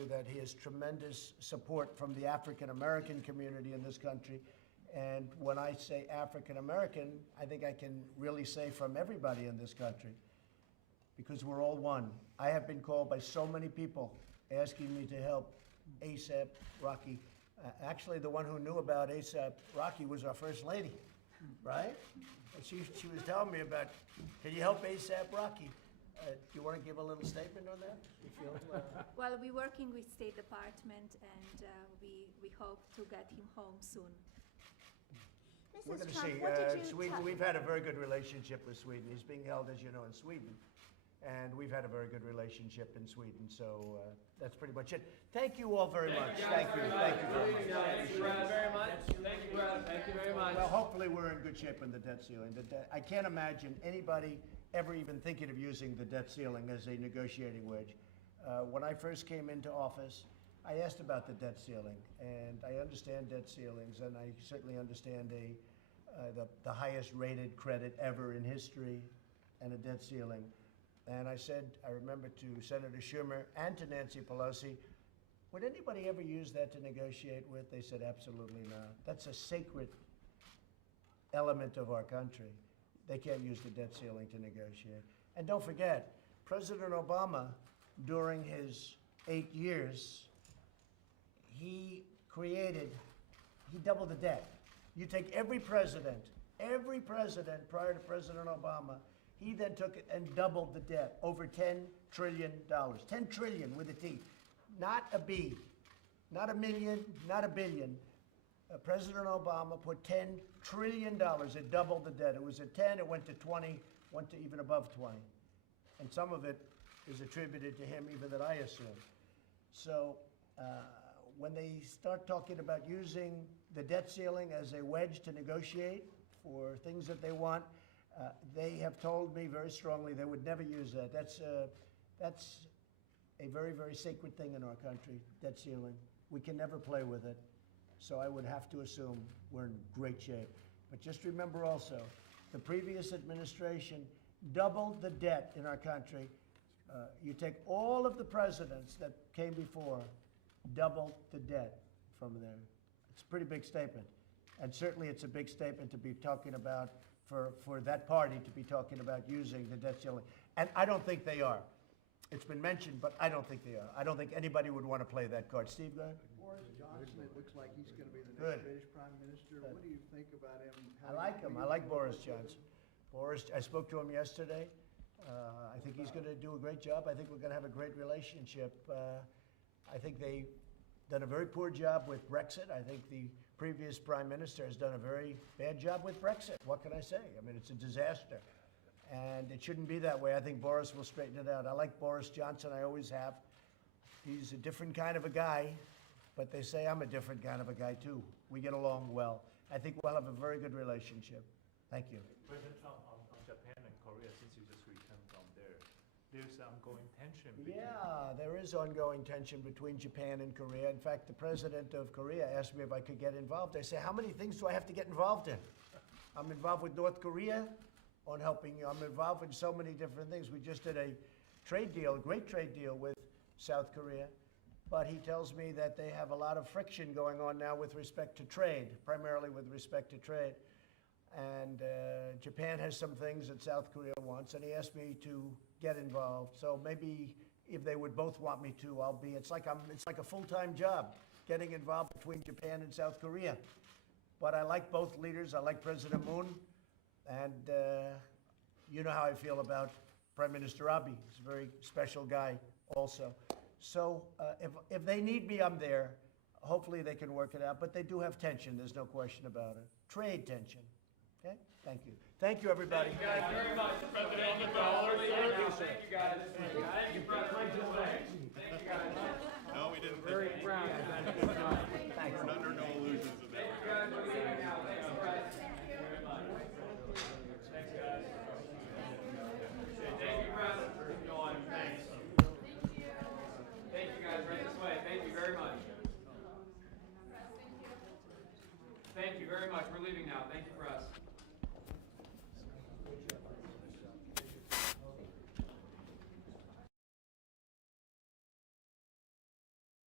you that he has tremendous support from the African-American community in this country. And when I say African-American, I think I can really say from everybody in this country, because we're all one. I have been called by so many people asking me to help ASAP Rocky. Actually, the one who knew about ASAP Rocky was our First Lady, right? And she was telling me about, can you help ASAP Rocky? Do you want to give a little statement on that? You feel, Well, we're working with State Department, and we hope to get him home soon. we're going Mrs. to see. Trump, what did you Sweden, tell- we've had a very good relationship with Sweden. He's being held, as you know, in Sweden. And we've had a very good relationship in Sweden. So that's pretty much it. Thank you all very much. Thank you. Thank you very much. Thank you very much. Thank you, Brad. Thank you very much. Well, hopefully we're in good shape on the debt ceiling. I can't imagine anybody ever even thinking of using the debt ceiling as a negotiating wedge. When I first came into office, I asked about the debt ceiling, and I understand debt ceilings, and I certainly understand the highest rated credit ever in history and a debt ceiling. And I said, I remember to Senator Schumer and to Nancy Pelosi, would anybody ever use that to negotiate with? They said, absolutely not. That's a sacred element of our country. They can't use the debt ceiling to negotiate. And don't forget, President Obama, during his 8 years, he doubled the debt. You take every president prior to President Obama, he then took it and doubled the debt, over $10 trillion. 10 trillion with a T, not a B, not a million, not a billion. President Obama put $10 trillion, it doubled the debt. It was at 10, it went to 20, went to even above 20. And some of it is attributed to him, even that I assume. So when they start talking about using the debt ceiling as a wedge to negotiate for things that they want, they have told me very strongly they would never use that. That's a very, very sacred thing in our country, debt ceiling. We can never play with it. So I would have to assume we're in great shape. But just remember also, the previous administration doubled the debt in our country. You take all of the presidents that came before, doubled the debt from there. It's a pretty big statement. And certainly it's a big statement to be talking about, for that party to be talking about using the debt ceiling. And I don't think they are. It's been mentioned, but I don't think they are. I don't think anybody would want to play that card. Steve, go ahead. Boris Johnson, it looks like he's going to be the Good. next British Prime Minister. Good. What do you think about him? I like him. I like Boris Johnson. I spoke to him yesterday. I think he's going to do a great job. I think we're going to have a great relationship. I think they've done a very poor job with Brexit. I think the previous Prime Minister has done a very bad job with Brexit. What can I say? I mean, it's a disaster. And it shouldn't be that way. I think Boris will straighten it out. I like Boris Johnson. I always have. He's a different kind of a guy, but they say I'm a different kind of a guy, too. We get along well. I think we'll have a very good relationship. Thank you. President Trump, on Japan and Korea, since you just returned from there, there's ongoing tension between... Yeah, there is ongoing tension between Japan and Korea. In fact, the president of Korea asked me if I could get involved. I say, how many things do I have to get involved in? I'm involved with North Korea on helping you. I'm involved in so many different things. We just did a trade deal, a great trade deal with South Korea. But he tells me that they have a lot of friction going on now with respect to trade, primarily with respect to trade. And Japan has some things that South Korea wants, and he asked me to get involved. So maybe if they would both want me to, I'll be. It's like a full-time job, getting involved between Japan and South Korea. But I like both leaders. I like President Moon, and you know how I feel about Prime Minister Abe. He's a very special guy also. So if they need me, I'm there. Hopefully they can work it out. But they do have tension. There's no question about it. Trade tension. Okay? Thank you. Thank you, everybody. Thank you guys very much. President on the dollar. Thank you guys. Thank you, President. Thank you guys. No, we didn't. Very proud of that. Thanks. We're under no illusions of Thank you guys for leaving now. Thanks, Brad. Thank you very much. Thanks, guys. Thank you, President. Dawn, thanks. Thank you guys. Right this way. Thank you very much. Thank you very much. We're leaving now. Thank you, press.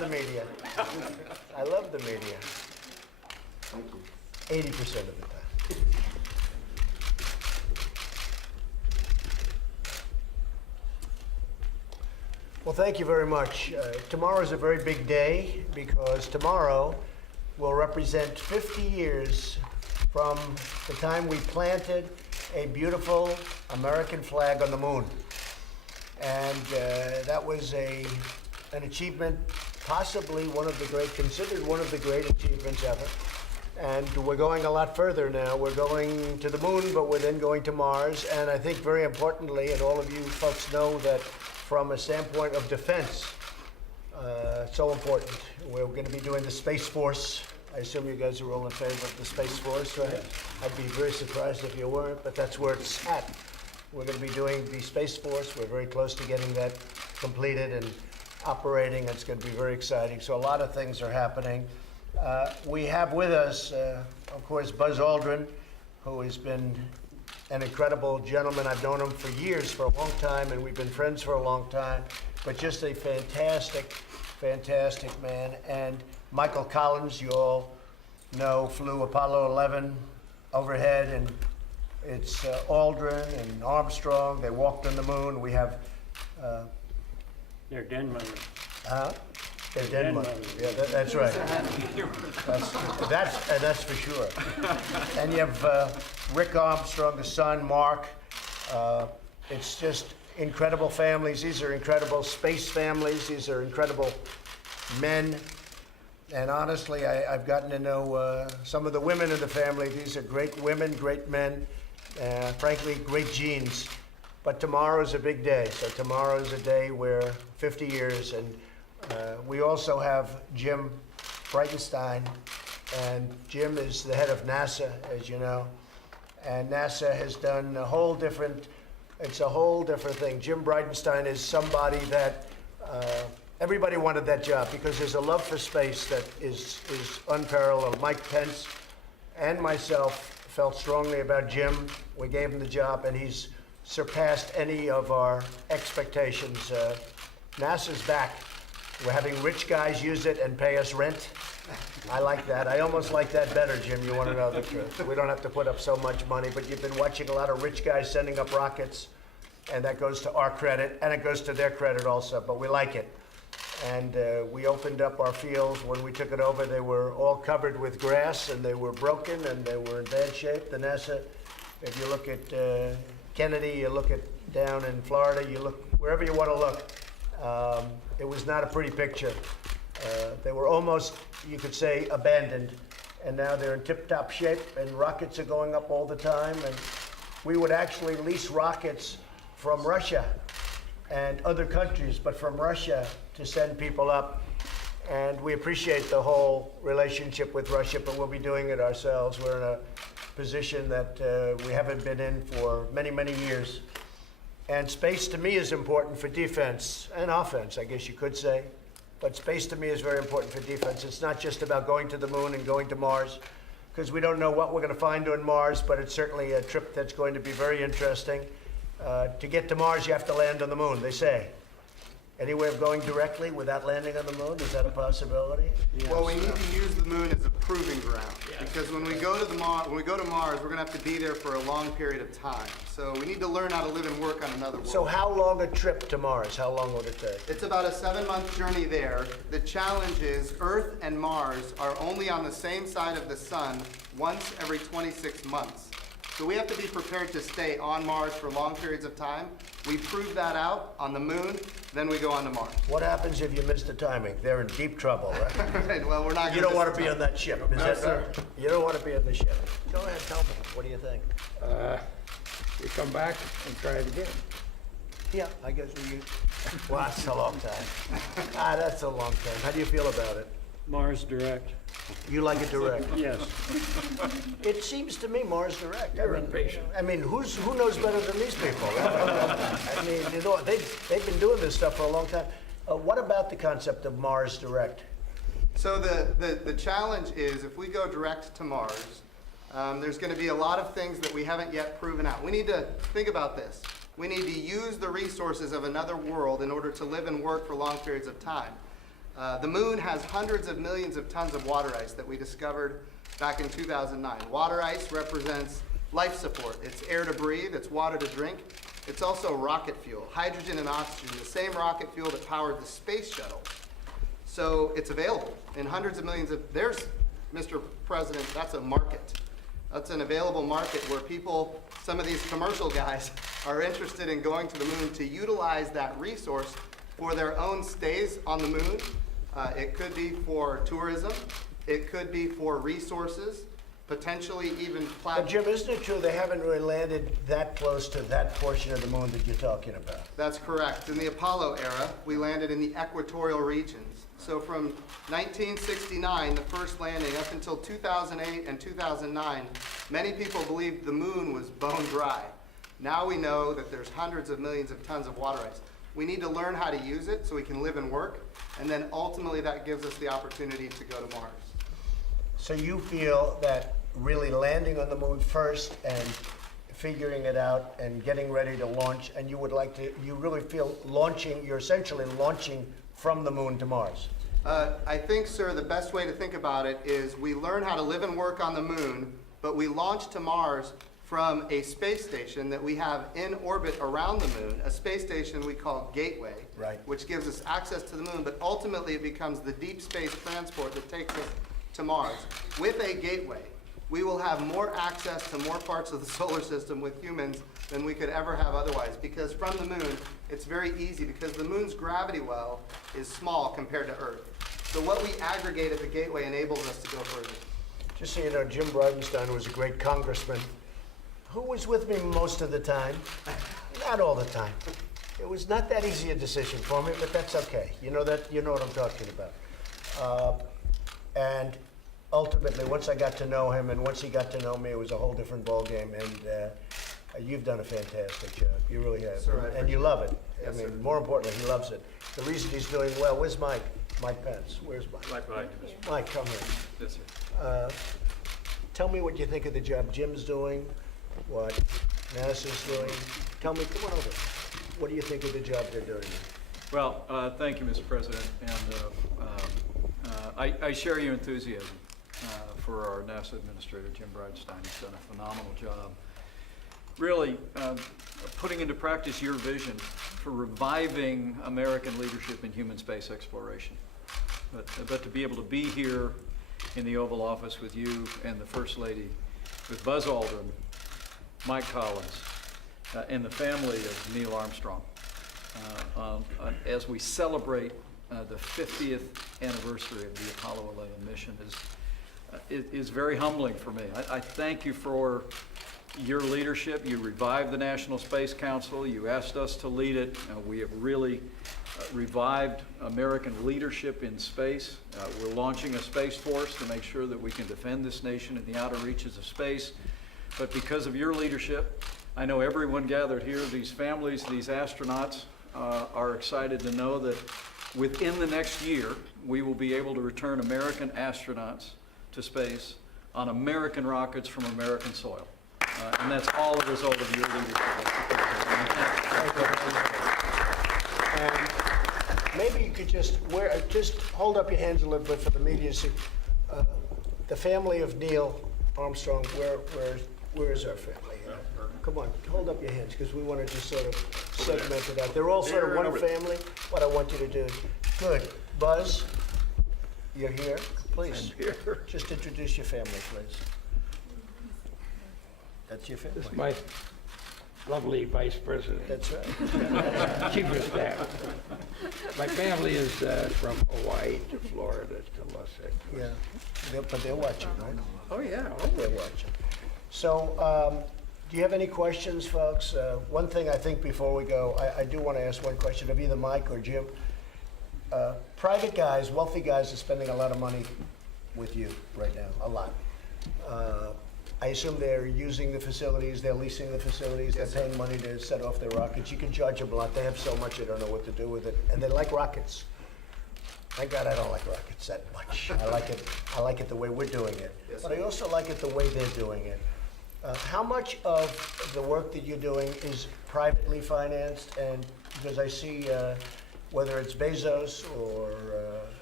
the media. I love the media. 80% of the time. Well, thank you very much. Tomorrow is a very big day because tomorrow will represent 50 years from the time we planted a beautiful American flag on the moon. And that was an achievement, possibly considered one of the great achievements ever. And we're going a lot further now. We're going to the moon, but we're then going to Mars. And I think very importantly, and all of you folks know that from a standpoint of defense, so important. We're going to be doing the Space Force. I assume you guys are all in favor of the Space Force, right? I'd be very surprised if you weren't, but that's where it's at. We're going to be doing the Space Force. We're very close to getting that completed and operating. It's going to be very exciting. So a lot of things are happening. We have with us, of course, Buzz Aldrin, who has been an incredible gentleman. I've known him for years, for a long time, and we've been friends for a long time, but just a fantastic, fantastic man. And Michael Collins, you all know, flew Apollo 11 overhead, and it's Aldrin and Armstrong. They walked on the moon. We have... They're den money. Huh? They're dead money. Yeah, that's right. That's for sure. And you have Rick Armstrong, the son, Mark. It's just incredible families. These are incredible space families. These are incredible men. And honestly, I've gotten to know some of the women in the family. These are great women, great men, frankly, great genes. But tomorrow is a big day. So tomorrow is a day where 50 years, and we also have Jim Bridenstine, and Jim is the head of NASA, as you know. And NASA has done it's a whole different thing. Jim Bridenstine is somebody that everybody wanted that job because there's a love for space that is unparalleled. Mike Pence and myself felt strongly about Jim. We gave him the job, and he's surpassed any of our expectations. NASA's back. We're having rich guys use it and pay us rent. I like that. I almost like that better, Jim. You want to know the truth. We don't have to put up so much money, but you've been watching a lot of rich guys sending up rockets, and that goes to our credit, and it goes to their credit also, but we like it. And we opened up our fields. When we took it over, they were all covered with grass, and they were broken, and they were in bad shape. The NASA, if you look at Kennedy, you look at down in Florida, you look wherever you want to look, it was not a pretty picture. They were almost, you could say, abandoned, and now they're in tip-top shape, and rockets are going up all the time, and we would actually lease rockets from Russia and other countries, but from Russia to send people up, and we appreciate the whole relationship with Russia, but we'll be doing it ourselves. We're in a position that we haven't been in for many, many years. And space to me is important for defense and offense, I guess you could say. But space to me is very important for defense. It's not just about going to the moon and going to Mars, because we don't know what we're going to find on Mars, but it's certainly a trip that's going to be very interesting. To get to Mars, you have to land on the moon, they say. Any way of going directly without landing on the moon? Is that a possibility? Well, we need to use the moon as a proving ground, because when we go to Mars, we're going to have to be there for a long period of time. So we need to learn how to live and work on another world. So how long a trip to Mars? How long would it take? It's about a 7-month journey there. The challenge is Earth and Mars are only on the same side of the sun once every 26 months. So we have to be prepared to stay on Mars for long periods of time. We prove that out on the moon, then we go on to Mars. What happens if you miss the timing? They're in deep trouble, right? Right, well, we're not You going don't want to be on that ship, is that sir. right? You don't want to be on the ship. Go ahead, tell me. What do you think? We come back and try it again. Yeah, I guess well, that's a long time. That's a long time. How do you feel about it? Mars Direct. You like it direct? Yes. It seems to me Mars Direct. You're impatient. I mean, who knows better than these people? I mean, you know, they've been doing this stuff for a long time. What about the concept of Mars Direct? So the challenge is if we go direct to Mars, there's going to be a lot of things that we haven't yet proven out. We need to think about this. We need to use the resources of another world in order to live and work for long periods of time. The moon has hundreds of millions of tons of water ice that we discovered back in 2009. Water ice represents life support. It's air to breathe, it's water to drink. It's also rocket fuel, hydrogen and oxygen, the same rocket fuel that powered the space shuttle. So it's available in hundreds of millions of, there's, Mr. President, that's a market. That's an available market where people, some of these commercial guys, are interested in going to the moon to utilize that resource for their own stays on the moon. It could be for tourism, it could be for resources, potentially even But Jim, isn't it true they haven't really landed that close to that portion of the moon that you're talking about? That's correct. In the Apollo era, we landed in the equatorial regions. So from 1969, the first landing, up until 2008 and 2009, many people believed the moon was bone dry. Now we know that there's hundreds of millions of tons of water ice. We need to learn how to use it so we can live and work, and then ultimately that gives us the opportunity to go to Mars. So you feel that really landing on the moon first and figuring it out and getting ready to launch, and you would like to, you really feel launching, you're essentially launching from the moon to Mars? I think, sir, the best way to think about it is we learn how to live and work on the moon, but we launch to Mars from a space station that we have in orbit around the moon, a space station we call Gateway, Right. which gives us access to the moon, but ultimately it becomes the deep space transport that takes us to Mars. With a Gateway, we will have more access to more parts of the solar system with humans than we could ever have otherwise, because from the moon, it's very easy, because the moon's gravity well is small compared to Earth. So what we aggregate at the Gateway enables us to go further. Just so you know, Jim Bridenstine was a great congressman who was with me most of the time, not all the time. It was not that easy a decision for me, but that's okay. You know that, you know what I'm talking about. And ultimately, once I got to know him and once he got to know me, it was a whole different ballgame. And you've done a fantastic job. You really have. Sir, I And you love it. Yes, I mean, sir. more importantly, he loves it. The reason he's doing well, where's Mike? Mike Pence. Where's Mike? Mike, come here. Yes, sir. Tell me what you think of the job Jim's doing, what NASA's doing. Tell me, come on over. What do you think of the job they're doing? Well, thank you, Mr. President, and I share your enthusiasm for our NASA Administrator, Jim Bridenstine. He's done a phenomenal job, really putting into practice your vision for reviving American leadership in human space exploration. But to be able to be here in the Oval Office with you and the First Lady, with Buzz Aldrin, Mike Collins, and the family of Neil Armstrong, as we celebrate the 50th anniversary of the Apollo 11 mission is very humbling for me. I thank you for your leadership. You revived the National Space Council. You asked us to lead it. We have really revived American leadership in space. We're launching a Space Force to make sure that we can defend this nation in the outer reaches of space. But because of your leadership, I know everyone gathered here, these families, these astronauts, are excited to know that within the next year, we will be able to return American astronauts to space on American rockets from American soil. And that's all a result of your leadership. And maybe you could just hold up your hands a little bit for the media to see. The family of Neil Armstrong, where is our family? Come on, hold up your hands, because we want to just sort of segment it out. They're all sort of one family. What I want you to do is, good. Buzz, you're here, please. Just introduce your family, please. That's your family. This is my lovely vice president, That's right. chief of staff. My family is from Hawaii to Florida to Los Angeles. Yeah, but they're watching, right? Oh, yeah. They're watching. So, do you have any questions, folks? One thing I think before we go, I do want to ask one question of either Mike or Jim. Private guys, wealthy guys are spending a lot of money with you right now, a lot. I assume they're using the facilities, they're leasing the facilities, they're paying money to set off their rockets. You can charge them a lot. They have so much, they don't know what to do with it. And they like rockets. Thank God I don't like rockets that much. I like it the way we're doing it. Yes, But I also like it the way they're doing it. How much of the work that you're doing is privately financed? And because I see whether it's Bezos or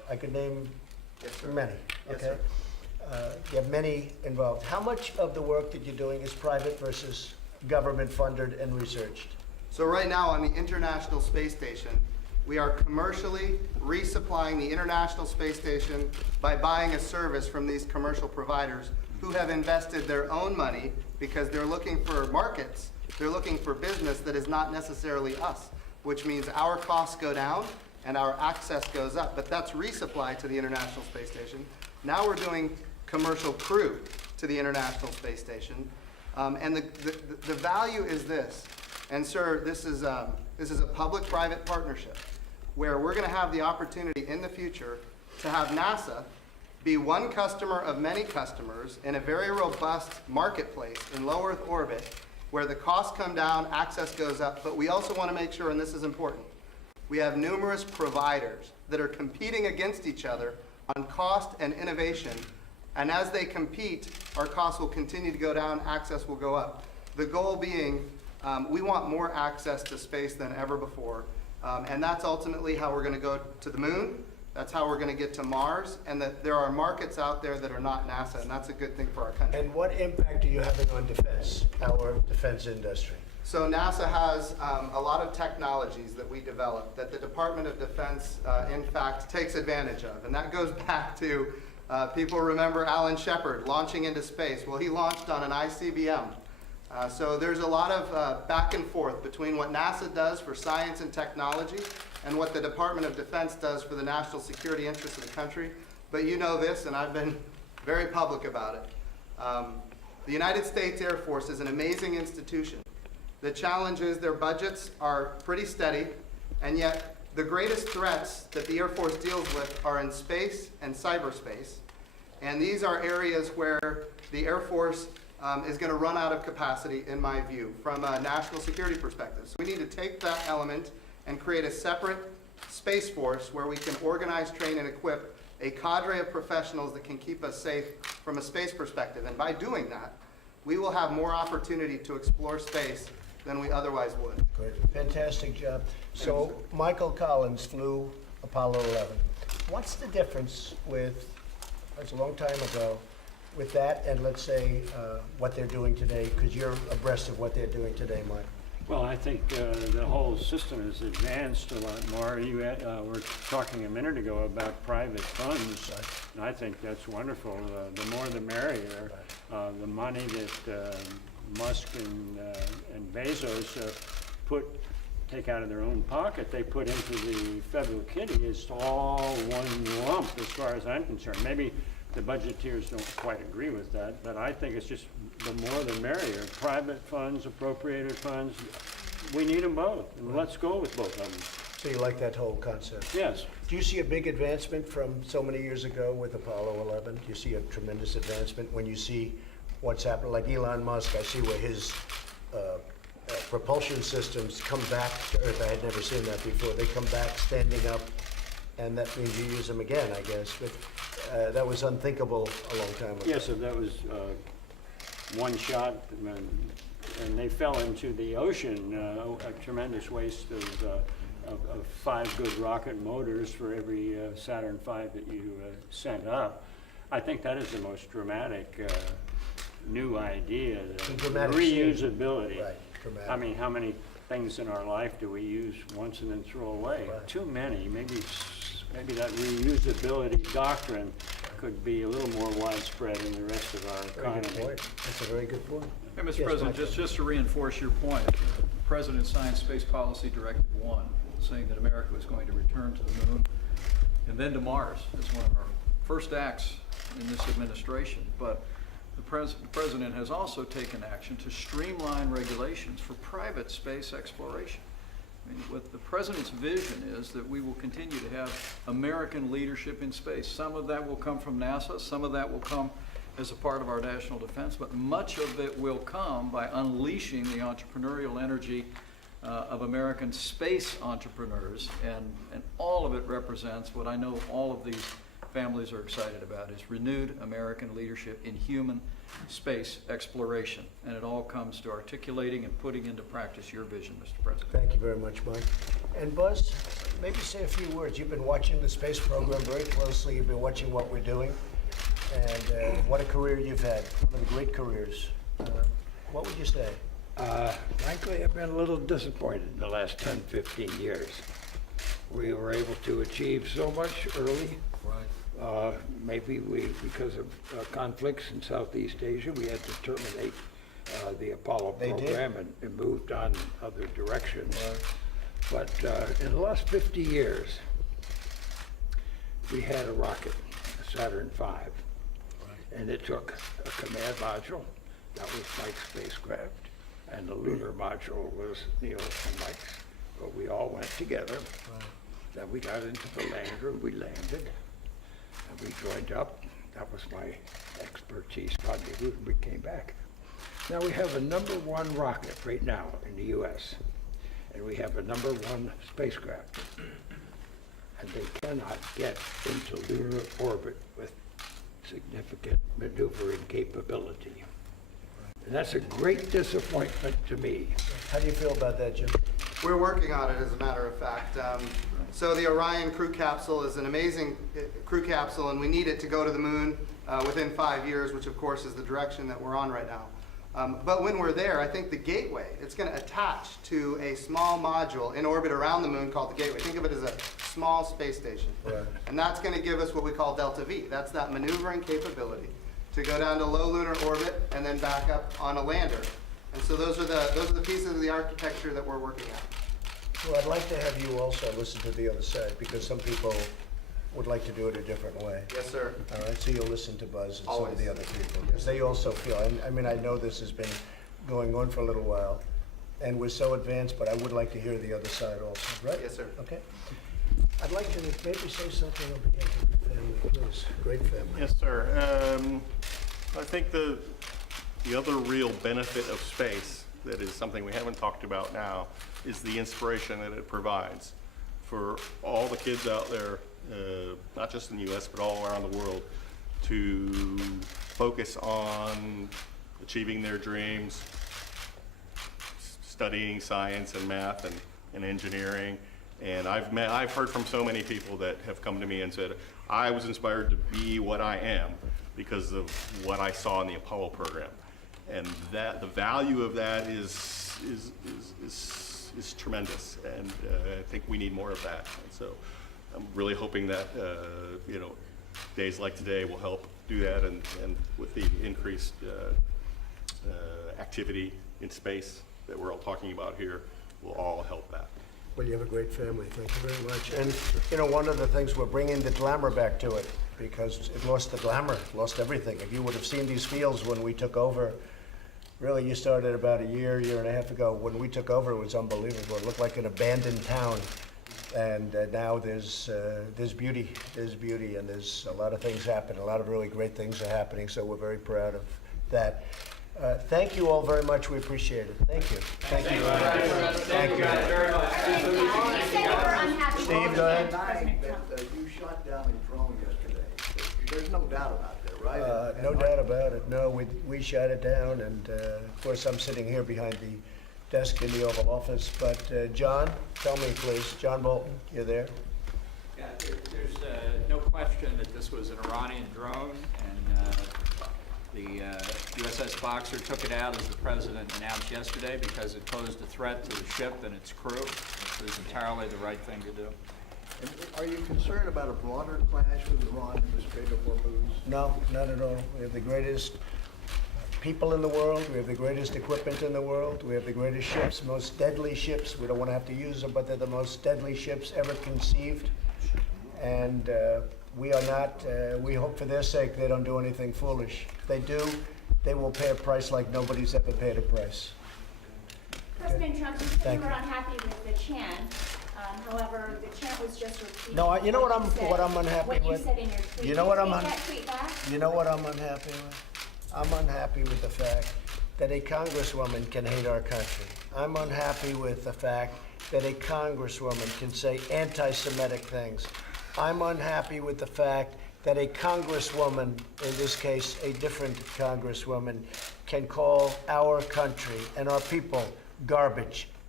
I could name Yes, sir. many, Yes, okay? sir. You have many involved. How much of the work that you're doing is private versus government funded and researched? So right now on the International Space Station, we are commercially resupplying the International Space Station by buying a service from these commercial providers who have invested their own money because they're looking for markets, they're looking for business that is not necessarily us, which means our costs go down and our access goes up. But that's resupply to the International Space Station. Now we're doing commercial crew to the International Space Station. And the value is this. And sir, this is a public-private partnership where we're going to have the opportunity in the future to have NASA be one customer of many customers in a very robust marketplace in low Earth orbit where the costs come down, access goes up, but we also want to make sure, and this is important, we have numerous providers that are competing against each other on cost and innovation, and as they compete, our costs will continue to go down, access will go up. The goal being, we want more access to space than ever before, and that's ultimately how we're going to go to the moon. That's how we're going to get to Mars, and that there are markets out there that are not NASA, and that's a good thing for our country. And what impact are you having on defense, our defense industry? So NASA has a lot of technologies that we develop that the Department of Defense, in fact, takes advantage of. And that goes back to, people remember Alan Shepard launching into space. Well, he launched on an ICBM. So there's a lot of back and forth between what NASA does for science and technology and what the Department of Defense does for the national security interests of the country. But you know this, and I've been very public about it. The United States Air Force is an amazing institution. The challenge is their budgets are pretty steady, and yet the greatest threats that the Air Force deals with are in space and cyberspace. And these are areas where the Air Force is going to run out of capacity, in my view, from a national security perspective. So we need to take that element and create a separate space force where we can organize, train, and equip a cadre of professionals that can keep us safe from a space perspective. And by doing that, we will have more opportunity to explore space than we otherwise would. Great, fantastic job. So Michael Collins flew Apollo 11. What's the difference with, that's a long time ago, with that and let's say what they're doing today, because you're abreast of what they're doing today, Mike? Well, I think the whole system has advanced a lot more. You were talking a minute ago about private funds, and I think that's wonderful. The more the merrier. The money that Musk and Bezos take out of their own pocket, they put into the federal kitty is all one lump as far as I'm concerned. Maybe the budgeteers don't quite agree with that, but I think it's just the more the merrier. Private funds, appropriated funds, we need them both, and let's go with both of them. So you like that whole concept? Yes. Do you see a big advancement from so many years ago with Apollo 11? Do you see a tremendous advancement when you see what's happened? Like Elon Musk, I see where his propulsion systems come back to Earth. I had never seen that before. They come back standing up, and that means you use them again, I guess. But that was unthinkable a long time ago. Yes, so that was one shot, and they fell into the ocean, a tremendous waste of 5 good rocket motors for every Saturn V that you sent up. I think that is the most dramatic new idea, the dramatic reusability. Right, dramatic. I mean, how many things in our life do we use once and then throw away? Right. Too many. Maybe that reusability doctrine could be a little more widespread in the rest of our Very economy. good point. That's a very good point. Hey, Mr. Yes, President, Michael. just to reinforce your point, the President's Science Space Policy Directive 1, saying that America was going to return to the moon and then to Mars, is one of our first acts in this administration. But the President has also taken action to streamline regulations for private space exploration. I mean, what the President's vision is that we will continue to have American leadership in space. Some of that will come from NASA, some of that will come as a part of our national defense, but much of it will come by unleashing the entrepreneurial energy of American space entrepreneurs, and all of it represents what I know all of these families are excited about, is renewed American leadership in human space exploration. And it all comes to articulating and putting into practice your vision, Mr. President. Thank you very much, Mike. And Buzz, maybe say a few words. You've been watching the space program very closely. You've been watching what we're doing. And what a career you've had, one of the great careers. What would you say? Frankly, I've been a little disappointed in the last 10, 15 years. We were able to achieve so much early. Maybe because of conflicts in Southeast Asia, we had to terminate the Apollo They did. program and moved on other directions. But in the last 50 years, we had a rocket, a Saturn V, and it took a command module, that was Mike's spacecraft, and the lunar module was Neil and Mike's, but we all went together. Then we got into the lander, we landed, and we joined up. That was my expertise, rendezvous, and we came back. Now we have a #1 rocket right now in the US, and we have a #1 spacecraft. And they cannot get into lunar orbit with significant maneuvering capability. And that's a great disappointment to me. How do you feel about that, Jim? We're working on it, as a matter of fact. So the Orion crew capsule is an amazing crew capsule, and we need it to go to the moon within 5 years, which of course is the direction that we're on right now. But when we're there, I think the gateway, it's going to attach to a small module in orbit around the moon called the gateway. Think of it as a small space station. Right. And that's going to give us what we call delta V. That's that maneuvering capability to go down to low lunar orbit and then back up on a lander. And so those are the pieces of the architecture that we're working at. Well, I'd like to have you also listen to the other side, because some people would like to do it a different way. Yes, sir. All right, so you'll listen to Buzz and some Always. of the other people, because they also feel, I mean, I know this has been going on for a little while, and we're so advanced, but I would like to hear the other side also, right? Yes, sir. Okay. I'd like to maybe say something on behalf of your family, please. Great family. Yes, sir. I think the other real benefit of space, that is something we haven't talked about now, is the inspiration that it provides for all the kids out there, not just in the US, but all around the world, to focus on achieving their dreams, studying science and math and engineering. And I've heard from so many people that have come to me and said, I was inspired to be what I am because of what I saw in the Apollo program. And that the value of that is tremendous, and I think we need more of that. And so I'm really hoping that days like today will help do that, and with the increased activity in space that we're all talking about here, will all help that. Well, you have a great family. Thank you very much. And, one of the things, we're bringing the glamour back to it, because it lost the glamour, lost everything. If you would have seen these fields when we took over, really, you started about a year and a half ago. When we took over, it was unbelievable. It looked like an abandoned town. And now there's beauty. There's beauty, and there's a lot of things happening. A lot of really great things are happening, so we're very proud of that. Thank you all very much. We appreciate it. Thank you. Thank you. Thank you. Steve, go ahead. That you shot down a drone yesterday. There's no doubt about that, right? No doubt about it. No, we shot it down, and of course, I'm sitting here behind the desk in the Oval Office. But John, tell me, please. John Bolton, you're there. Yeah, there's no question that this was an Iranian drone, and the USS Boxer took it out, as the president announced yesterday, because it posed a threat to the ship and its crew. It was entirely the right thing to do. And are you concerned about a broader clash with Iran in the Strait of Hormuz? No, not at all. We have the greatest people in the world. We have the greatest equipment in the world. We have the greatest ships, most deadly ships. We don't want to have to use them, but they're the most deadly ships ever conceived. And we are not, we hope for their sake they don't do anything foolish. If they do, they will pay a price like nobody's ever paid a price. President Trump, you said Thank you were you. unhappy with the chant. However, the chant was just repeating. No, you know what I'm unhappy what you with? said in your tweet. You know what Can I'm you un- take that tweet back? You know what I'm unhappy with? I'm unhappy with the fact that a congresswoman can hate our country. I'm unhappy with the fact that a congresswoman can say anti-Semitic things. I'm unhappy with the fact that a congresswoman, in this case a different congresswoman, can call our country and our people garbage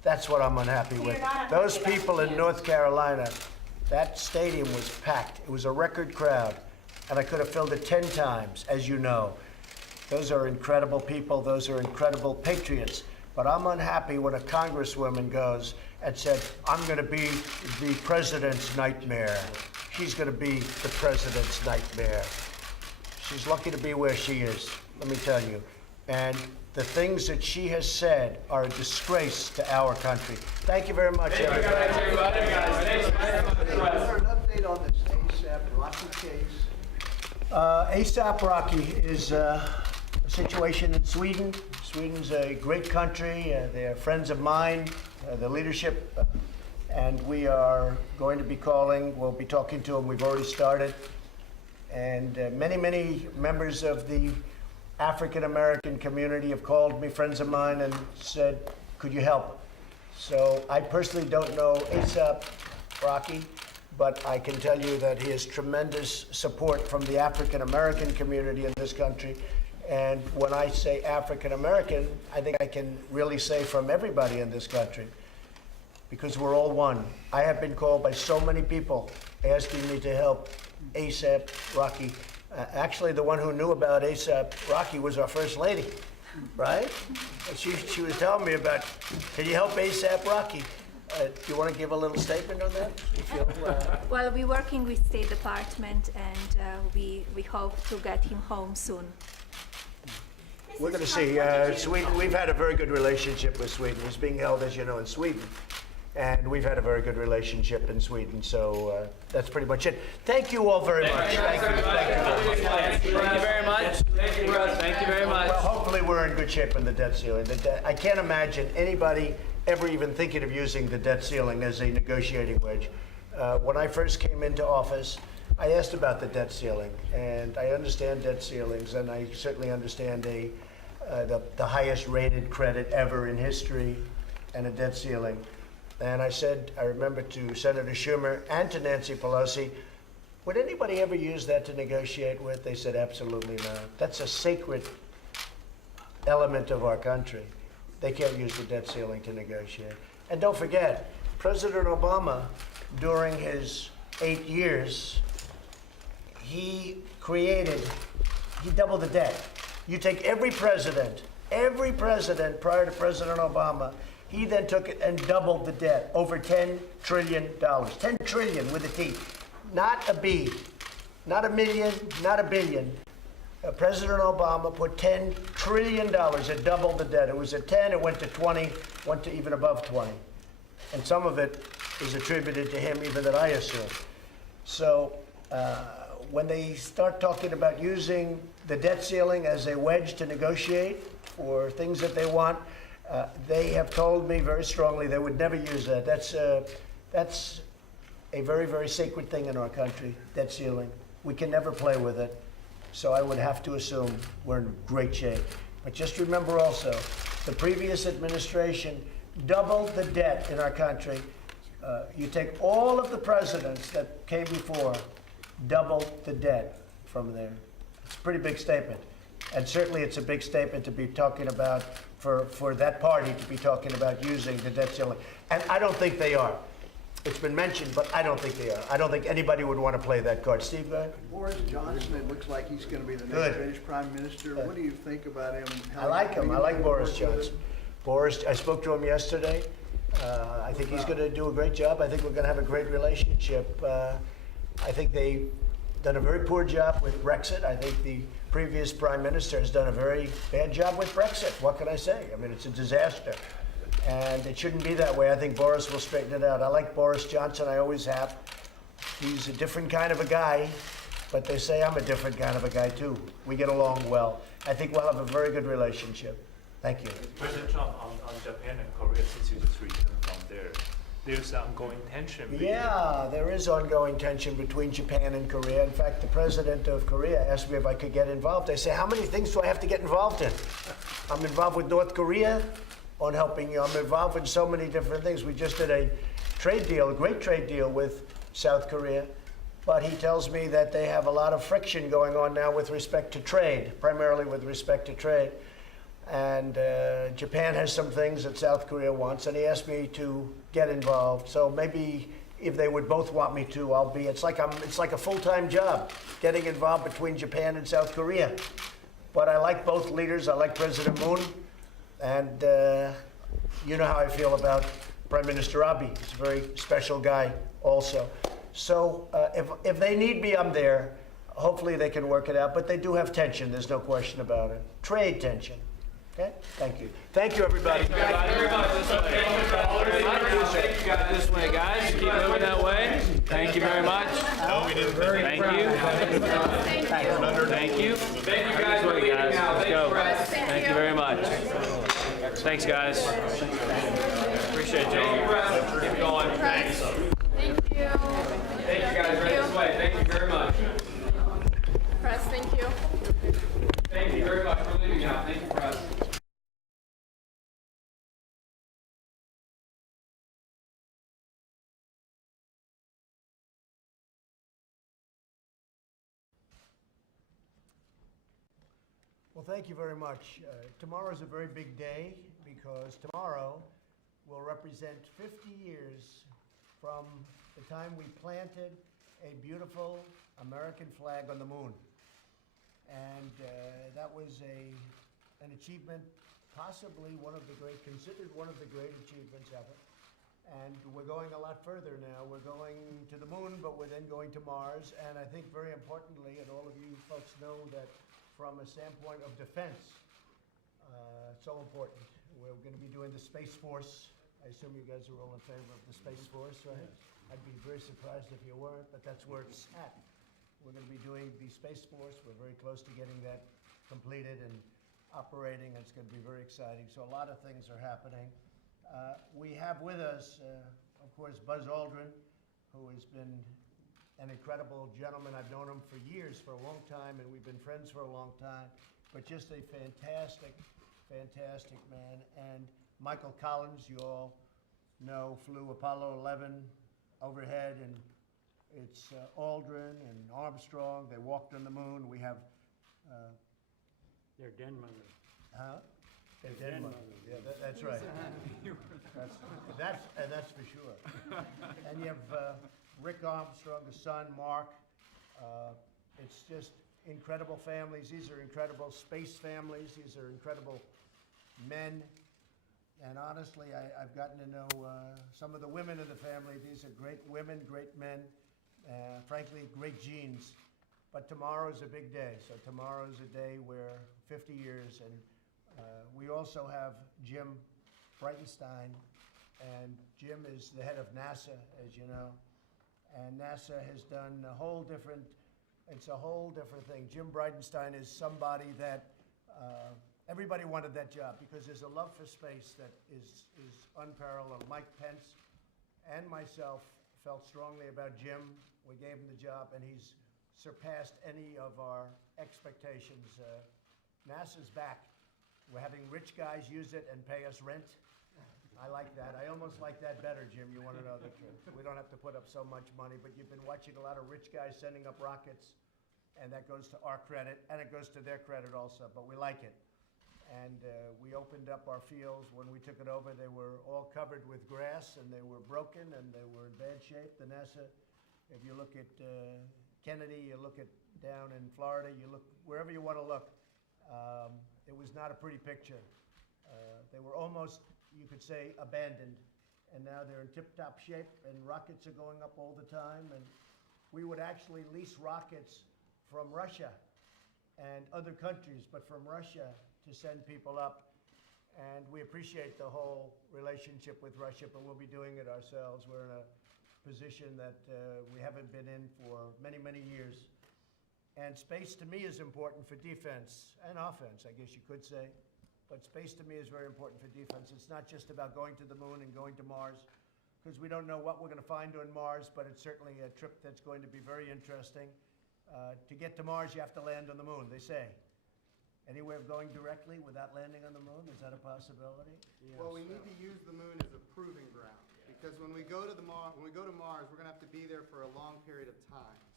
That's what I'm unhappy So with. you're not Those unhappy about people the in chance. North Carolina, that stadium was packed. It was a record crowd, and I could have filled it 10 times, as you know. Those are incredible people. Those are incredible patriots. But I'm unhappy when a congresswoman goes and said, I'm going to be the president's nightmare. She's going to be the president's nightmare. She's lucky to be where she is, let me tell you. And the things that she has said are a disgrace to our country. Thank you very much, everybody. Is there an update on this ASAP Rocky case? ASAP Rocky is a situation in Sweden. Sweden's a great country. They're friends of mine, the leadership, and we are going to be calling. We'll be talking to them. We've already started. And many members of the African American community have called me, friends of mine, and said, could you help? So I personally don't know ASAP Rocky, but I can tell you that he has tremendous support from the African American community in this country. And when I say African American, I think I can really say from everybody in this country, because we're all one. I have been called by so many people asking me to help ASAP Rocky. Actually, the one who knew about ASAP Rocky was our First Lady, right? And she was telling me about, can you help ASAP Rocky? Do you want to give a little statement on that? You feel, Well, we're working with State Department, and we hope to get him home soon. We're going to see. Sweden, we've had a very good relationship with Sweden. He's being held, as you know, in Sweden. And we've had a very good relationship in Sweden. So that's pretty much it. Thank you all very much. Thank you. Thank you very much. Thank you, Russ. Thank you very much. Well, hopefully we're in good shape on the debt ceiling. I can't imagine anybody ever even thinking of using the debt ceiling as a negotiating wedge. When I first came into office, I asked about the debt ceiling, and I understand debt ceilings, and I certainly understand the highest rated credit ever in history and a debt ceiling. And I said, I remember to Senator Schumer and to Nancy Pelosi, would anybody ever use that to negotiate with? They said, absolutely not. That's a sacred element of our country. They can't use the debt ceiling to negotiate. And don't forget, President Obama, during his 8 years, he doubled the debt. You take every president prior to President Obama, he then took it and doubled the debt, over $10 trillion. 10 trillion with a T. Not a B, not a million, not a billion. President Obama put $10 trillion, it doubled the debt. It was at 10, it went to 20, went to even above 20. And some of it is attributed to him, even that I assume. So when they start talking about using the debt ceiling as a wedge to negotiate for things that they want, they have told me very strongly they would never use that. That's a very, very sacred thing in our country, debt ceiling. We can never play with it. So I would have to assume we're in great shape. But just remember also, the previous administration doubled the debt in our country. You take all of the presidents that came before, doubled the debt from there. It's a pretty big statement. And certainly it's a big statement to be talking about, for that party to be talking about using the debt ceiling. And I don't think they are. It's been mentioned, but I don't think they are. I don't think anybody would want to play that card. Steve, go ahead. Boris Johnson, it looks like he's going to be the Good. next British Prime Minister. What do you think about him? I like him. I like Boris Johnson. Boris, I spoke to him yesterday. I think he's going to do a great job. I think we're going to have a great relationship. I think they've done a very poor job with Brexit. I think the previous Prime Minister has done a very bad job with Brexit. What can I say? I mean, it's a disaster. And it shouldn't be that way. I think Boris will straighten it out. I like Boris Johnson. I always have. He's a different kind of a guy, but they say I'm a different kind of a guy, too. We get along well. I think we'll have a very good relationship. Thank you. President Trump, on Japan and Korea, since you just returned from there, there's ongoing tension. Yeah, there is ongoing tension between Japan and Korea. In fact, the president of Korea asked me if I could get involved. I say, how many things do I have to get involved in? I'm involved with North Korea on helping you. I'm involved in so many different things. We just did a trade deal, a great trade deal with South Korea. But he tells me that they have a lot of friction going on now with respect to trade, primarily with respect to trade. And Japan has some things that South Korea wants, and he asked me to get involved. So maybe if they would both want me to, I'll be. It's like a full-time job, getting involved between Japan and South Korea. But I like both leaders. I like President Moon, and you know how I feel about Prime Minister Abe. He's a very special guy also. So if they need me, I'm there. Hopefully they can work it out. But they do have tension. There's no question about it. Trade tension. Okay? Thank you. Thank you, everybody. Thank you very much. Thank you guys this way, guys. Keep moving that way. Thank you very much. Thank you. Thank you. Thank you guys for leading now. Let's go. Thank you very much. Thanks, guys. Appreciate you all. Keep going. Thanks. Thank you. Thank you guys right this way. Thank you very much. Press, thank you. Thank you very much for leading now. Thank you, Press. Well, thank you very much. Tomorrow is a very big day because tomorrow will represent 50 years from the time we planted a beautiful American flag on the moon. And that was an achievement, possibly considered one of the great achievements ever. And we're going a lot further now. We're going to the moon, but we're then going to Mars. And I think very importantly, and all of you folks know that from a standpoint of defense, it's so important. We're going to be doing the Space Force. I assume you guys are all in favor of the Space Force, right? I'd be very surprised if you weren't, but that's where it's at. We're going to be doing the Space Force. We're very close to getting that completed and operating. And it's going to be very exciting. So a lot of things are happening. We have with us, of course, Buzz Aldrin, who has been an incredible gentleman. I've known him for years, for a long time, and we've been friends for a long time. But just a fantastic, fantastic man. And Michael Collins, you all know, flew Apollo 11 overhead, and it's Aldrin and Armstrong. They walked on the moon. We have... Their den mother. Huh? Their Den den mother. mother. Yeah, that's right. That's for sure. And you have Rick Armstrong, the son, Mark. It's just incredible families. These are incredible space families. These are incredible men. And honestly, I've gotten to know some of the women in the family. These are great women, great men, frankly, great genes. But tomorrow is a big day. So tomorrow is a day where 50 years, and we also have Jim Bridenstine, and Jim is the head of NASA, as you know. And NASA has done a whole different thing. Jim Bridenstine is somebody that everybody wanted that job because there's a love for space that is unparalleled. Mike Pence and myself felt strongly about Jim. We gave him the job, and he's surpassed any of our expectations. NASA's back. We're having rich guys use it and pay us rent. I like that. I almost like that better, Jim. You want to know the truth. We don't have to put up so much money, but you've been watching a lot of rich guys sending up rockets, and that goes to our credit, and it goes to their credit also, but we like it. And we opened up our fields. When we took it over, they were all covered with grass, and they were broken, and they were in bad shape. The NASA, if you look at Kennedy, you look at down in Florida, you look wherever you want to look, it was not a pretty picture. They were almost, you could say, abandoned, and now they're in tip-top shape, and rockets are going up all the time, and we would actually lease rockets from Russia and other countries, but from Russia to send people up, and we appreciate the whole relationship with Russia, but we'll be doing it ourselves. We're in a position that we haven't been in for many, many years. And space to me is important for defense and offense, I guess you could say. But space to me is very important for defense. It's not just about going to the moon and going to Mars, because we don't know what we're going to find on Mars, but it's certainly a trip that's going to be very interesting. To get to Mars, you have to land on the moon, they say. Any way of going directly without landing on the moon? Is that a possibility? Yes. Well, we need to use the moon as a proving ground, because when we go to Mars, we're going to have to be there for a long period of time.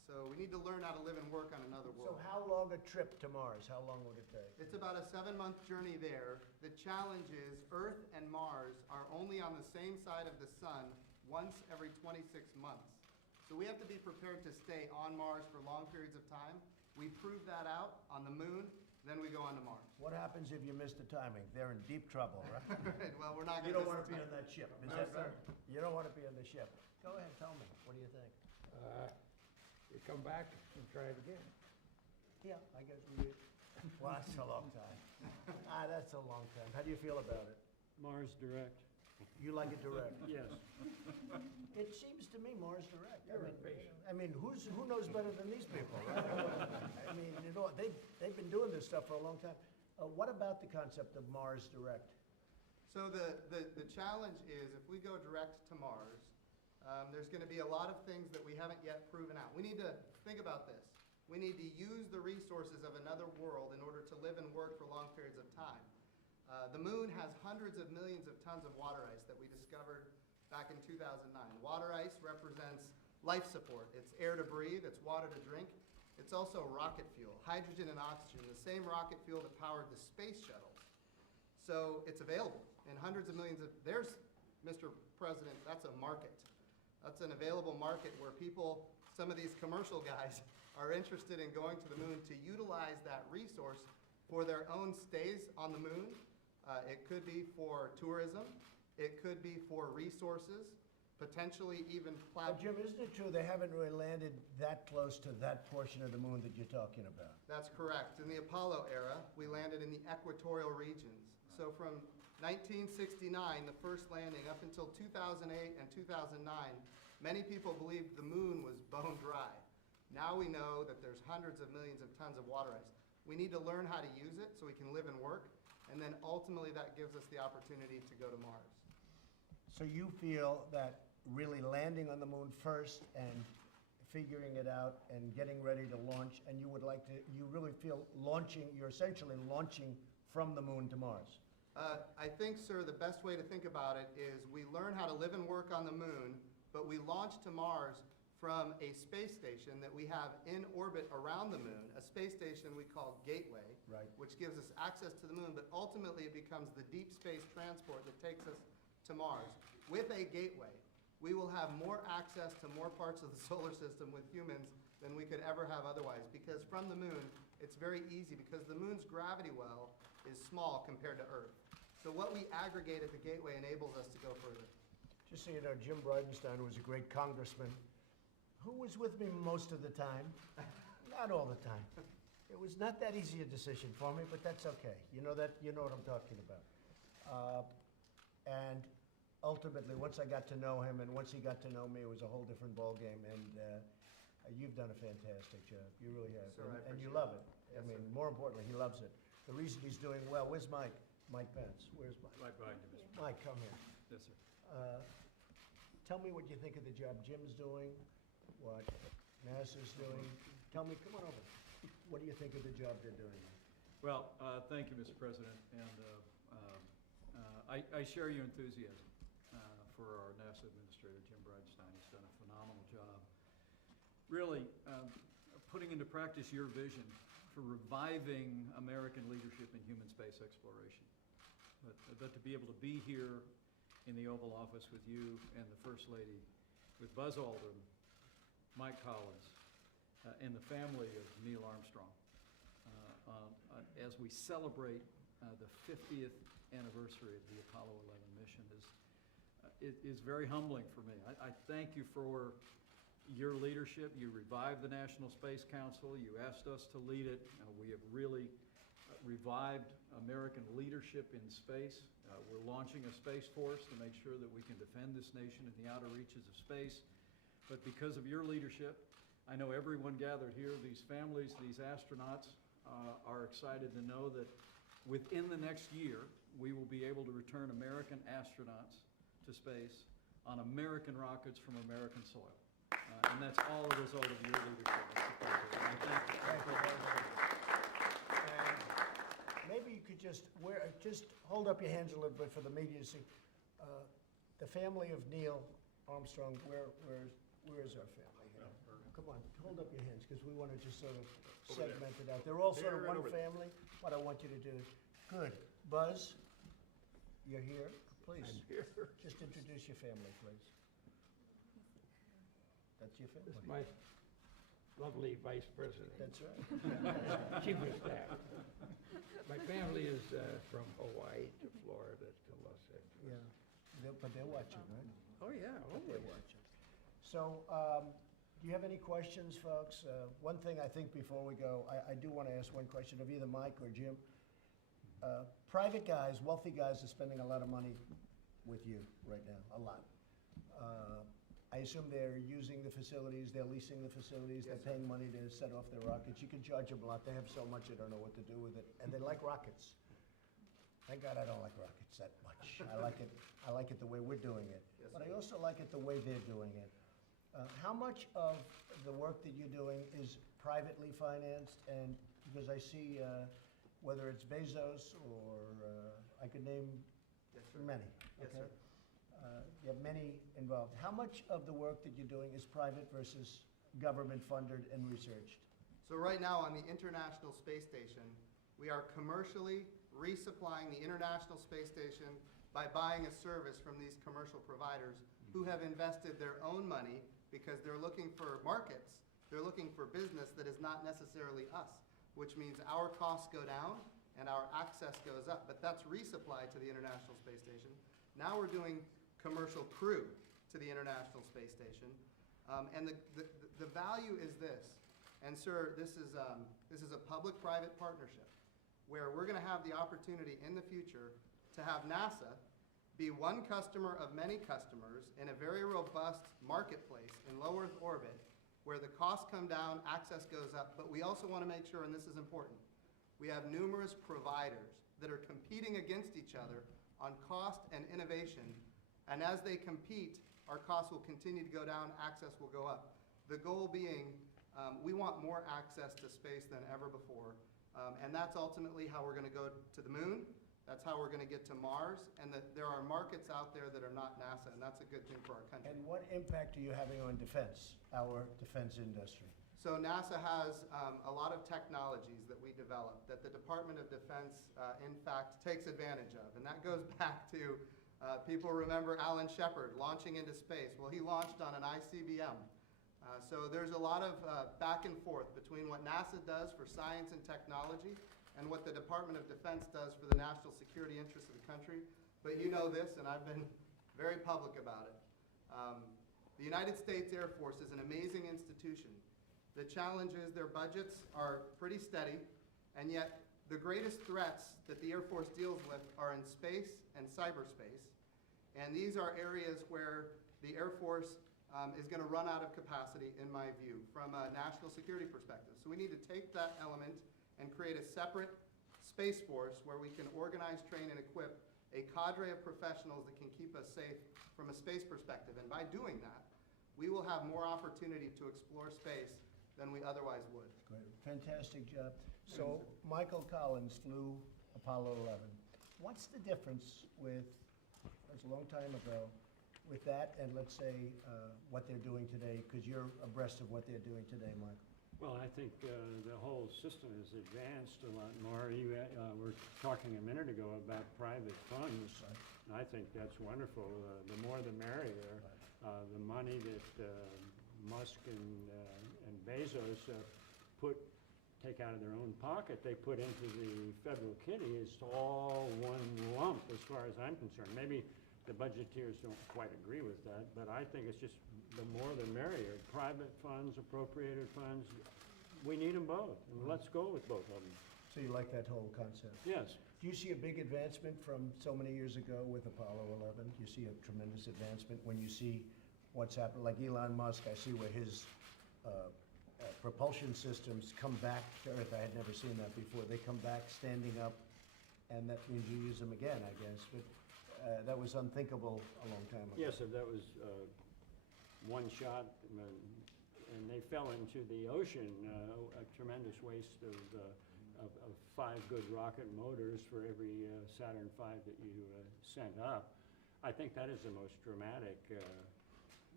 So we need to learn how to live and work on another So world. how long a trip to Mars? How long would it take? It's about a 7-month journey there. The challenge is Earth and Mars are only on the same side of the sun once every 26 months. So we have to be prepared to stay on Mars for long periods of time. We prove that out on the moon, then we go on to Mars. What happens if you miss the timing? They're in deep trouble, right? Right, well, we're not You gonna don't miss want to the be on time. that ship, is No, that sir. right? You don't want to be on the ship. Go ahead, tell me, what do you think? You come back and try it again. Yeah, I guess we did. Well, that's a long time. That's a long time. How do you feel about it? Mars Direct. You like it direct? Yes. It seems to me Mars Direct. You're impatient. I mean, who knows better than these people, right? I mean, you know, they've been doing this stuff for a long time. What about the concept of Mars Direct? So the challenge is if we go direct to Mars, there's going to be a lot of things that we haven't yet proven out. We need to think about this. We need to use the resources of another world in order to live and work for long periods of time. The moon has hundreds of millions of tons of water ice that we discovered back in 2009. Water ice represents life support. It's air to breathe, it's water to drink. It's also rocket fuel, hydrogen and oxygen, the same rocket fuel that powered the space shuttles. So it's available in hundreds of millions of, there's, Mr. President, that's a market. That's an available market where people, some of these commercial guys, are interested in going to the moon to utilize that resource for their own stays on the moon. It could be for tourism. It could be for resources, potentially even Jim, isn't it true they haven't really landed that close to that portion of the moon that you're talking about? That's correct. In the Apollo era, we landed in the equatorial regions. So from 1969, the first landing, up until 2008 and 2009, many people believed the moon was bone dry. Now we know that there's hundreds of millions of tons of water ice. We need to learn how to use it so we can live and work, and then ultimately that gives us the opportunity to go to Mars. So you feel that really landing on the moon first and figuring it out and getting ready to launch, and you would like to, you really feel launching, you're essentially launching from the moon to Mars? I think, sir, the best way to think about it is we learn how to live and work on the moon, but we launch to Mars from a space station that we have in orbit around the moon, a space station we call Gateway, Right. which gives us access to the moon, but ultimately it becomes the deep space transport that takes us to Mars. With a gateway, we will have more access to more parts of the solar system with humans than we could ever have otherwise, because from the moon, it's very easy, because the moon's gravity well is small compared to Earth. So what we aggregate at the gateway enables us to go further. Just so you know, Jim Bridenstine was a great congressman who was with me most of the time, not all the time. It was not that easy a decision for me, but that's okay. You know what I'm talking about. And ultimately, once I got to know him and once he got to know me, it was a whole different ballgame. And you've done a fantastic job. You really have. Sir, I and you appreciate love it. it. Yes, I mean, sir. more importantly, he loves it. The reason he's doing well, where's Mike? Mike Pence. Where's Mike? Right behind you, Mr. Mike, come here. Yes, sir. Tell me what you think of the job Jim's doing, what NASA's doing. Tell me, come on over. What do you think of the job they're doing? Well, thank you, Mr. President, and I share your enthusiasm for our NASA Administrator, Jim Bridenstine. He's done a phenomenal job, really putting into practice your vision for reviving American leadership in human space exploration. But to be able to be here in the Oval Office with you and the First Lady, with Buzz Aldrin, Mike Collins, and the family of Neil Armstrong, as we celebrate the 50th anniversary of the Apollo 11 mission is very humbling for me. I thank you for your leadership. You revived the National Space Council. You asked us to lead it. We have really revived American leadership in space. We're launching a Space Force to make sure that we can defend this nation in the outer reaches of space. But because of your leadership, I know everyone gathered here, these families, these astronauts, are excited to know that within the next year, we will be able to return American astronauts to space on American rockets from American soil. And that's all a result of your leadership, Mr. President. And thank you. Thank you very much. And maybe you could just hold up your hands a little bit for the media to see. The family of Neil Armstrong, where Where is our family here? Come on, hold up your hands, because we want to just sort of segment it out. They're all sort of There and one over there. family. What I want you to do, good. Buzz, you're here, please. I'm here. Just introduce your family, please. That's your This is family. my lovely vice president. That's right. Chief of staff. My family is from Hawaii to Florida to Los Angeles. Yeah, but they're watching, right? Oh, yeah, They're always. watching. So, do you have any questions, folks? One thing I think before we go, I do want to ask one question of either Mike or Jim. Private guys, wealthy guys are spending a lot of money with you right now, a lot. I assume they're using the facilities, they're leasing the facilities, they're paying money to set off their rockets. You can charge them a lot. They have so much, they don't know what to do with it, and they like rockets. Thank God I don't like rockets that much. I like it the way we're doing it. But I also like it the way they're doing it. How much of the work that you're doing is privately financed? And because I see, whether it's Bezos or, I could name many. Yes, okay? sir. You have many involved. How much of the work that you're doing is private versus government funded and researched? So right now on the International Space Station, we are commercially resupplying the International Space Station by buying a service from these commercial providers who have invested their own money because they're looking for markets, they're looking for business that is not necessarily us, which means our costs go down and our access goes up, but that's resupply to the International Space Station. Now we're doing commercial crew to the International Space Station, and the value is this. And sir, this is a public-private partnership where we're going to have the opportunity in the future to have NASA be one customer of many customers in a very robust marketplace in low Earth orbit where the costs come down, access goes up, but we also want to make sure, and this is important, we have numerous providers that are competing against each other on cost and innovation, and as they compete, our costs will continue to go down, access will go up. The goal being, we want more access to space than ever before, and that's ultimately how we're going to go to the moon. That's how we're going to get to Mars, and that there are markets out there that are not NASA, and that's a good thing for our country. And what impact are you having on defense, our defense industry? So NASA has a lot of technologies that we develop that the Department of Defense, in fact, takes advantage of. And that goes back to, people remember Alan Shepard launching into space. Well, he launched on an ICBM. So there's a lot of back and forth between what NASA does for science and technology and what the Department of Defense does for the national security interests of the country. But you know this, and I've been very public about it. The United States Air Force is an amazing institution. The challenge is their budgets are pretty steady, and yet the greatest threats that the Air Force deals with are in space and cyberspace. And these are areas where the Air Force is going to run out of capacity, in my view, from a national security perspective. So we need to take that element and create a separate space force where we can organize, train, and equip a cadre of professionals that can keep us safe from a space perspective. And by doing that, we will have more opportunity to explore space than we otherwise would. Great, fantastic job. So Michael Collins flew Apollo 11. What's the difference with, that's a long time ago, with that and let's say what they're doing today, because you're abreast of what they're doing today, Michael? Well, I think the whole system has advanced a lot more. You were talking a minute ago about private funds, and I think that's wonderful. The more the merrier. The money that Musk and Bezos take out of their own pocket, they put into the federal kitty is all one lump as far as I'm concerned. Maybe the budgeteers don't quite agree with that, but I think it's just the more the merrier. Private funds, appropriated funds, we need them both, and let's go with both of them. So you like that whole concept? Yes. Do you see a big advancement from so many years ago with Apollo 11? Do you see a tremendous advancement when you see what's happened? Like Elon Musk, I see where his propulsion systems come back to Earth. I had never seen that before. They come back standing up, and that means you use them again, I guess. But that was unthinkable a long time ago. Yes, that was one shot, and they fell into the ocean, a tremendous waste of 5 good rocket motors for every Saturn V that you sent up. I think that is the most dramatic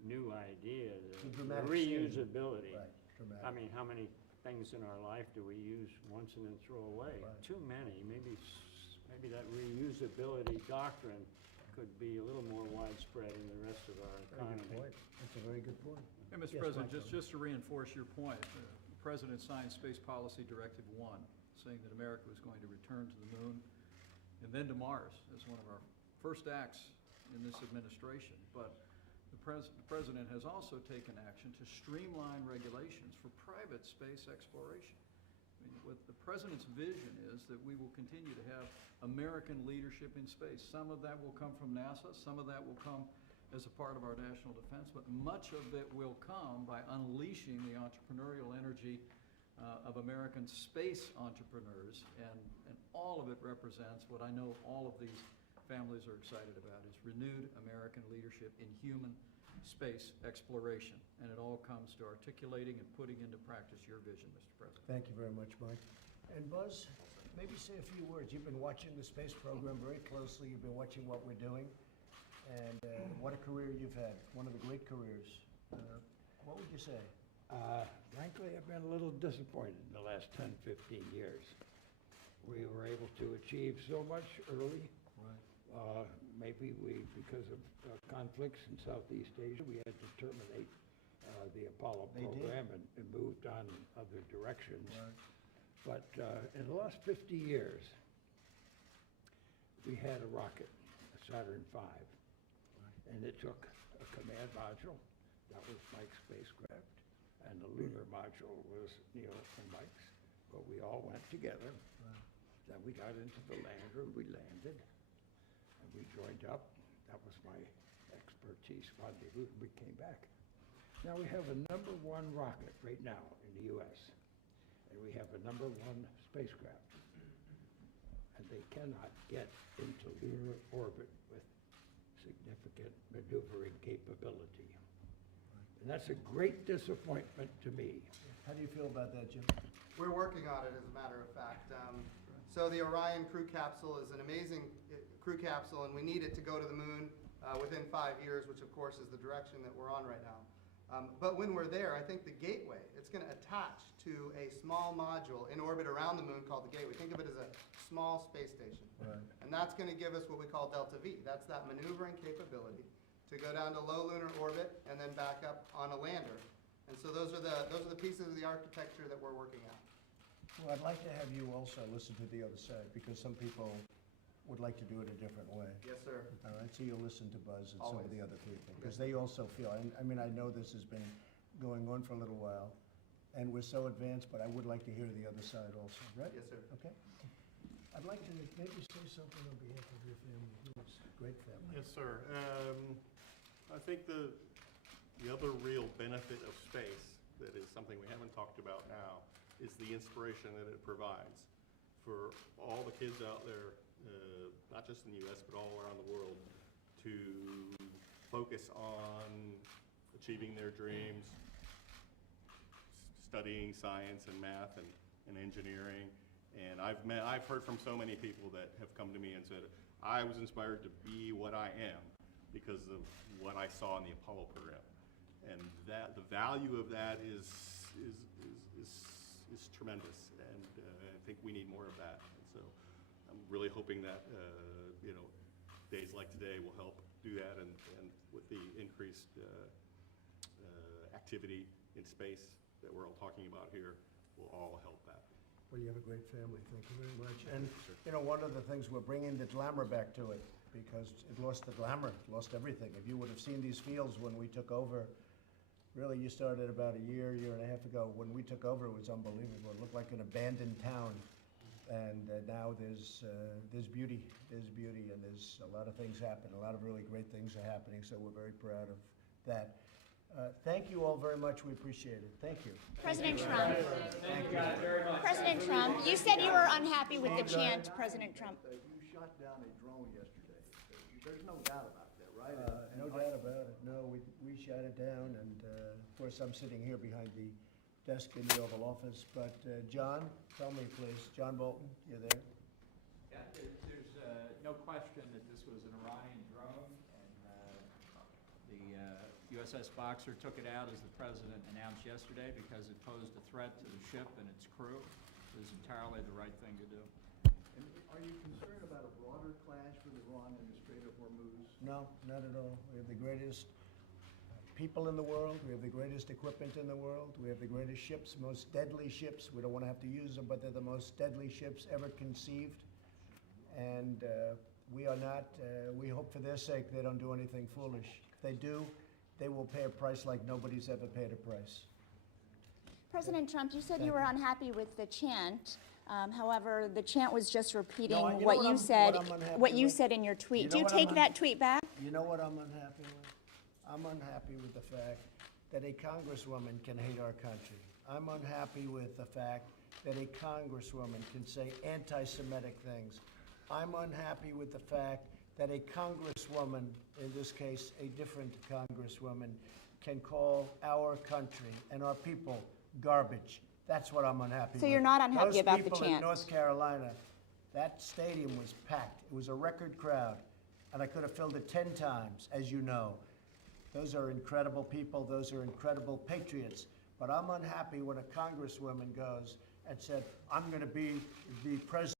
new idea, The the dramatic change. reusability. Right, dramatic. I mean, how many things in our life do we use once and then throw away? Right. Too many. Maybe that reusability doctrine could be a little more widespread in the rest of our Very economy. good point. That's a very good point. And Mr. Yes, President, Michael. just to reinforce your point, the President signed Space Policy Directive 1, saying that America was going to return to the moon and then to Mars as one of our first acts in this administration. But the President has also taken action to streamline regulations for private space exploration. I mean, what the President's vision is that we will continue to have American leadership in space. Some of that will come from NASA, some of that will come as a part of our national defense, but much of it will come by unleashing the entrepreneurial energy of American space entrepreneurs, and all of it represents what I know all of these families are excited about, is renewed American leadership in human space exploration. And it all comes to articulating and putting into practice your vision, Mr. President. Thank you very much, Mike. And Buzz, maybe say a few words. You've been watching the space program very closely. You've been watching what we're doing. And what a career you've had, one of the great careers. What would you say? Frankly, I've been a little disappointed in the last 10, 15 years. We were able to achieve so much early. Right. Maybe because of conflicts in Southeast Asia, we had to terminate the Apollo They did. program and moved on in other directions. Right. But in the last 50 years, we had a rocket, a Saturn V, and it took a command module, that was Mike's spacecraft, and the lunar module was Neil and Mike's, but we all went together. Right. Then we got into the lander, and we landed, and we joined up. That was my expertise, rendezvous, and we came back. Now we have a #1 rocket right now in the US, and we have a #1 spacecraft. And they cannot get into lunar orbit with significant maneuvering capability. And that's a great disappointment to me. How do you feel about that, Jim? We're working on it, as a matter of fact. So the Orion crew capsule is an amazing crew capsule, and we need it to go to the moon within 5 years, which of course is the direction that we're on right now. But when we're there, I think the gateway, it's going to attach to a small module in orbit around the moon called the gateway. Think of it as a small space station. Right. And that's going to give us what we call delta V. That's that maneuvering capability to go down to low lunar orbit and then back up on a lander. And so those are the pieces of the architecture that we're working on. Well, I'd like to have you also listen to the other side, because some people would like to do it a different way. Yes, sir. All right, so you'll listen to Buzz and some of Always. the other people, because they also feel, I mean, I know this has been going on for a little while, and we're so advanced, but I would like to hear the other side also, right? Yes, sir. Okay. I'd like to maybe say something on behalf of your family. It's a great family. Yes, sir. I think the other real benefit of space, that is something we haven't talked about now, is the inspiration that it provides for all the kids out there, not just in the U.S., but all around the world, to focus on achieving their dreams, studying science and math and engineering. And I've heard from so many people that have come to me and said, I was inspired to be what I am because of what I saw in the Apollo program. And that the value of that is tremendous, and I think we need more of that. And so I'm really hoping that days like today will help do that, and with the increased activity in space that we're all talking about here will all help that. Well, you have a great family. Thank you very much. And, you know, one of the things, we're bringing the glamour back to it, because it lost the glamour, lost everything. If you would have seen these fields when we took over, really, you started about a year and a half ago. When we took over, it was unbelievable. It looked like an abandoned town. And now there's beauty, and there's a lot of things happen. A lot of really great things are happening, so we're very proud of that. Thank you all very much. We appreciate it. Thank you. President Trump. Thank you guys very much. President Trump, you said you were unhappy with the chant, President Trump. You shot down a drone yesterday. There's no doubt about that, right? No doubt about it. No, we shot it down, and of course, I'm sitting here behind the desk in the Oval Office. But John, tell me, please. John Bolton, you there? Yeah, there's no question that this was an Iranian drone, and USS Boxer took it out, as the president announced yesterday, because it posed a threat to the ship and its crew. It was entirely the right thing to do. And are you concerned about a broader clash with Iran in the Strait of Hormuz? No, not at all. We have the greatest people in the world. We have the greatest equipment in the world. We have the greatest ships, most deadly ships. We don't want to have to use them, but they're the most deadly ships ever conceived. And we are not, we hope for their sake they don't do anything foolish. If they do, they will pay a price like nobody's ever paid a price. President Trump, you said Thank you were you. unhappy with the chant. However, the chant was just repeating No, you know what what you I'm- said, what I'm unhappy what you with? said in your tweet. You Do know you what take I'm that tweet back? You know what I'm unhappy with? I'm unhappy with the fact that a congresswoman can hate our country. I'm unhappy with the fact that a congresswoman can say anti-Semitic things. I'm unhappy with the fact that a congresswoman, in this case, a different congresswoman, can call our country and our people garbage. That's what I'm unhappy with. So you're not unhappy about the Those people in chant? North Carolina, that stadium was packed. It was a record crowd, and I could have filled it 10 times, as you know. Those are incredible people. Those are incredible patriots. But I'm unhappy when a congresswoman goes and said, I'm going to be the president